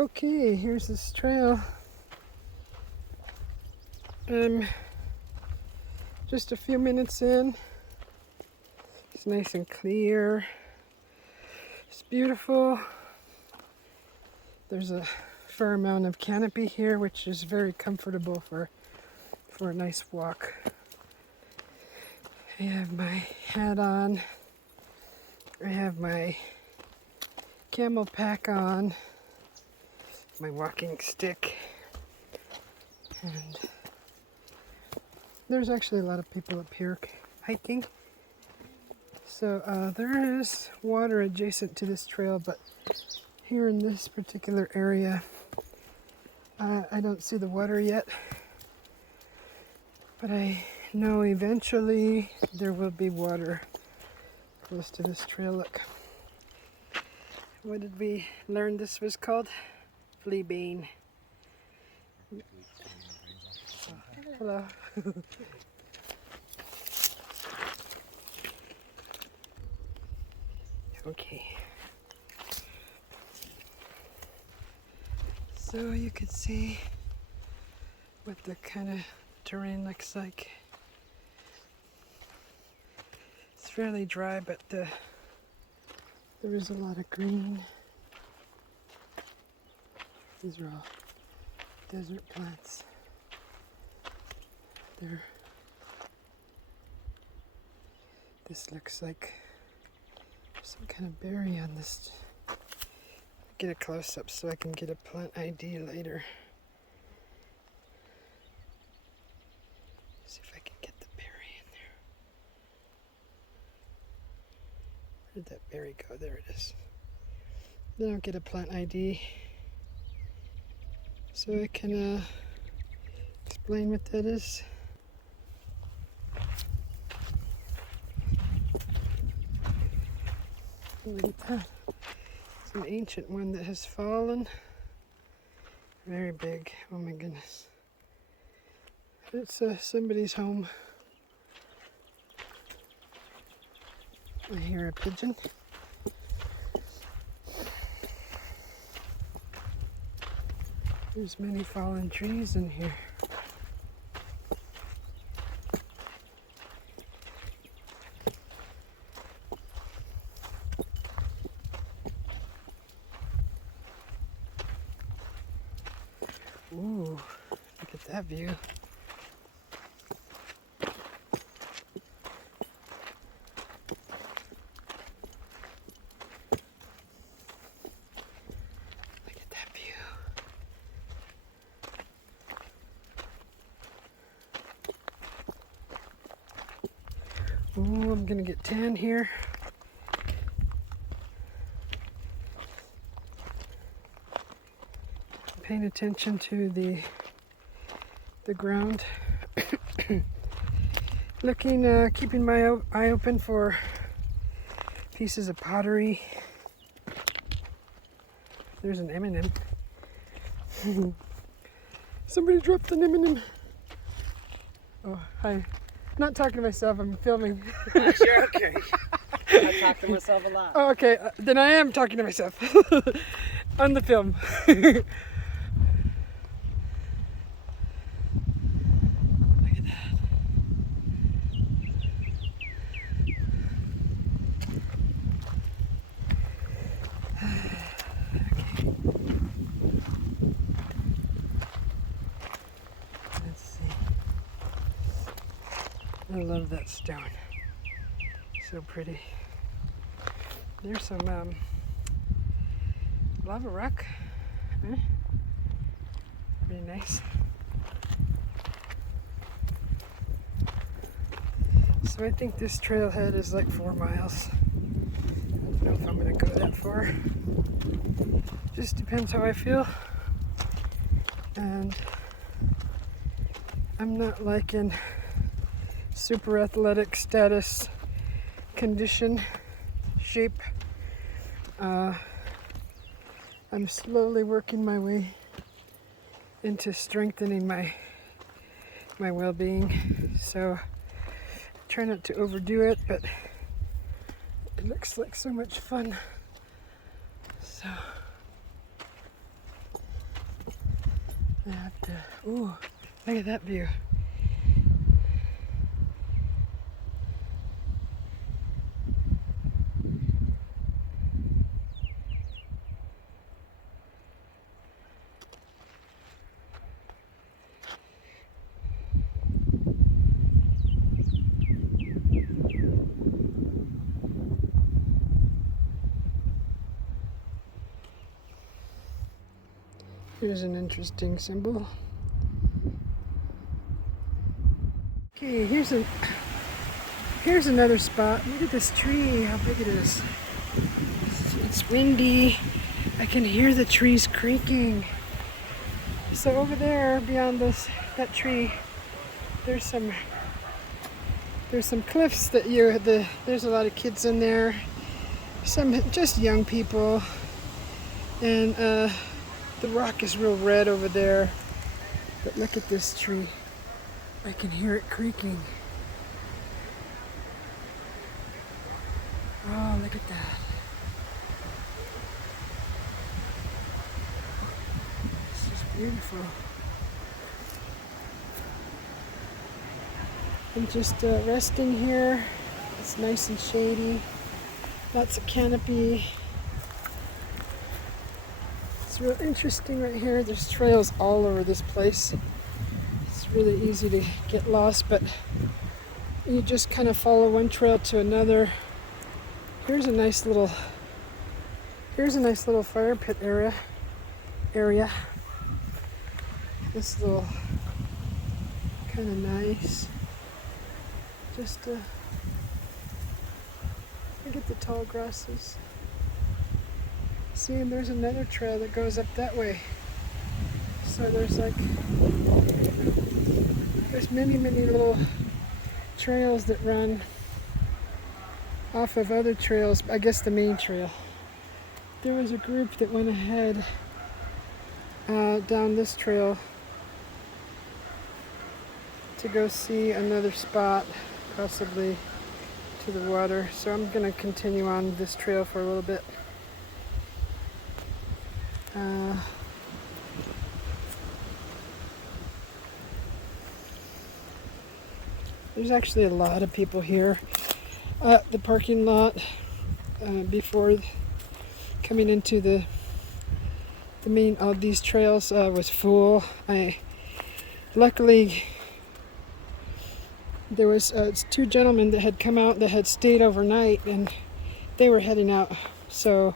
Okay, here's this trail. I'm just a few minutes in. It's nice and clear. It's beautiful. There's a fair amount of canopy here, which is very comfortable for a nice walk. I have my hat on. I have my camel pack on, my walking stick, and there's actually a lot of people up here hiking. So there is water adjacent to this trail, but here in this particular area, I don't see the water yet. But I know eventually there will be water close to this trail. Look. What did we learn this was called? Flea bane. Hello. Okay. So you could see what the kind of terrain looks like. It's fairly dry, but there is a lot of green. These are all desert plants. This looks like some kind of berry on this. Get a close up so I can get a plant ID later. See if I can get the berry in there. Where did that berry go? There it is. Then I'll get a plant ID so I can explain what that is. Look at that. It's an ancient one that has fallen. Very big. Oh my goodness. It's somebody's home. I hear a pigeon. There's many fallen trees in here. Ooh, look at that view. Look at that view. Ooh, I'm gonna get tan here. Paying attention to the ground. Looking, keeping my eye open for pieces of pottery. There's an M&M. Somebody dropped an M&M. Oh, hi. Not talking to myself, I'm filming. Sure, okay. I talk to myself a lot. Oh, okay, then I am talking to myself on the film. I love that stone. So pretty. There's some lava rock. Pretty nice. So I think this trailhead is like 4 miles. I don't know if I'm gonna go that far. Just depends how I feel. And I'm not liking super athletic status, condition, shape. I'm slowly working my way into strengthening my well-being. So try not to overdo it, but it looks like so much fun. So I have to. Ooh, look at that view. Here's an interesting symbol. Okay, here's another spot. Look at this tree, how big it is. It's windy. I can hear the trees creaking. So over there, beyond that tree, there's some cliffs that there's a lot of kids in there. Some just young people, and the rock is real red over there. But look at this tree. I can hear it creaking. Oh, look at that. This is beautiful. I'm just resting here. It's nice and shady. Lots of canopy. It's real interesting right here. There's trails all over this place. It's really easy to get lost, but you just kind of follow one trail to another. Here's a nice little fire pit area. This little kind of nice. Just look at the tall grasses. See, and there's another trail that goes up that way. So there's many little trails that run off of other trails. I guess the main trail. There was a group that went ahead down this trail to go see another spot, possibly to the water. So I'm going to continue on this trail for a little bit. There's actually a lot of people here at the parking lot before coming into the main. All these trails was full. Luckily there was two gentlemen that had come out that had stayed overnight, and they were heading out, so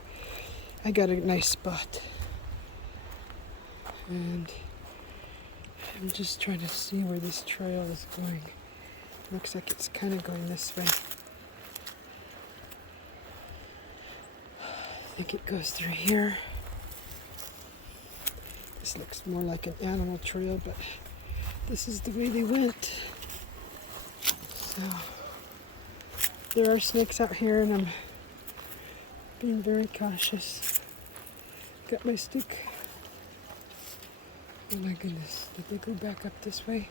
I got a nice spot. And I'm just trying to see where this trail is going. Looks like it's kind of going this way. I think it goes through here. This looks more like an animal trail, but this is the way they went. So there are snakes out here, and I'm being very cautious. Got my stick. Oh my goodness, did they go back up this way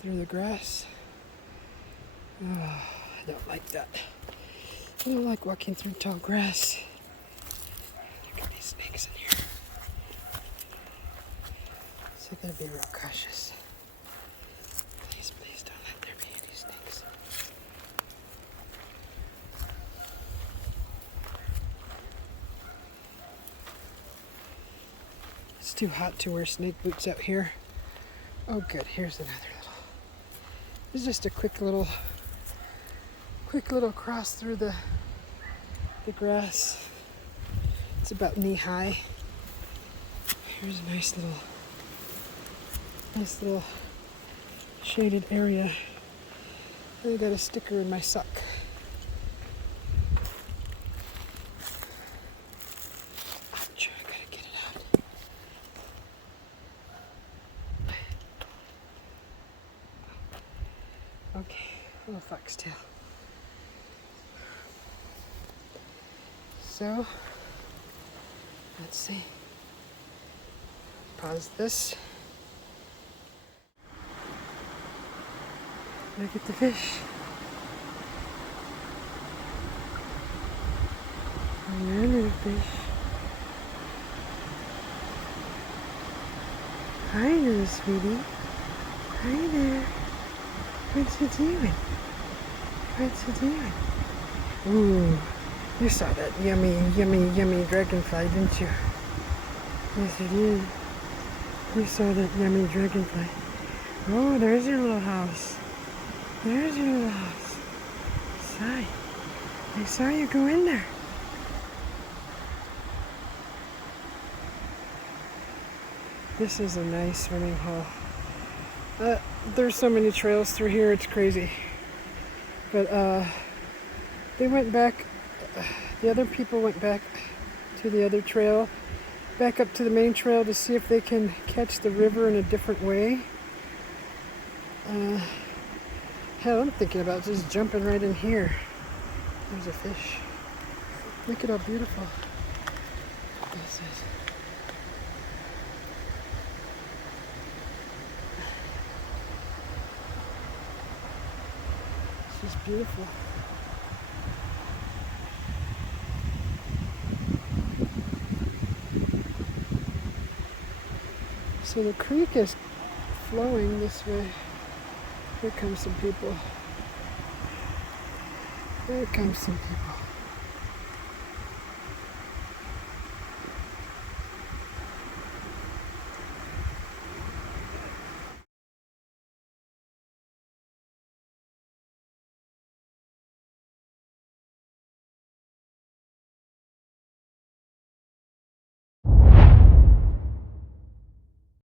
through the grass? Oh, I don't like that. I don't like walking through tall grass. Look at these snakes in here. So I gotta be real cautious. Please don't let there be any snakes. It's too hot to wear snake boots out here. Oh good, here's another little. This is just a quick little cross through the grass. It's about knee high. Here's a nice little shaded area. I got a sticker in my sock. Ouch, I gotta get it out. Okay, a little foxtail. So, let's see. Pause this. Look at the fish. Another fish. Hi there, sweetie. Hi there. What you doing? What you doing? Ooh, you saw that yummy, yummy, yummy dragonfly, didn't you? Yes, you did. You saw that yummy dragonfly. Oh, there's your little house. There's your little house. Sigh. I saw you go in there. This is a nice swimming hole. There's so many trails through here, it's crazy. But they went back, the other people went back to the other trail, back up to the main trail to see if they can catch the river in a different way. Hell, I'm thinking about just jumping right in here. There's a fish. Look at how beautiful this is. This is beautiful. So the creek is flowing this way. Here come some people. Here come some people.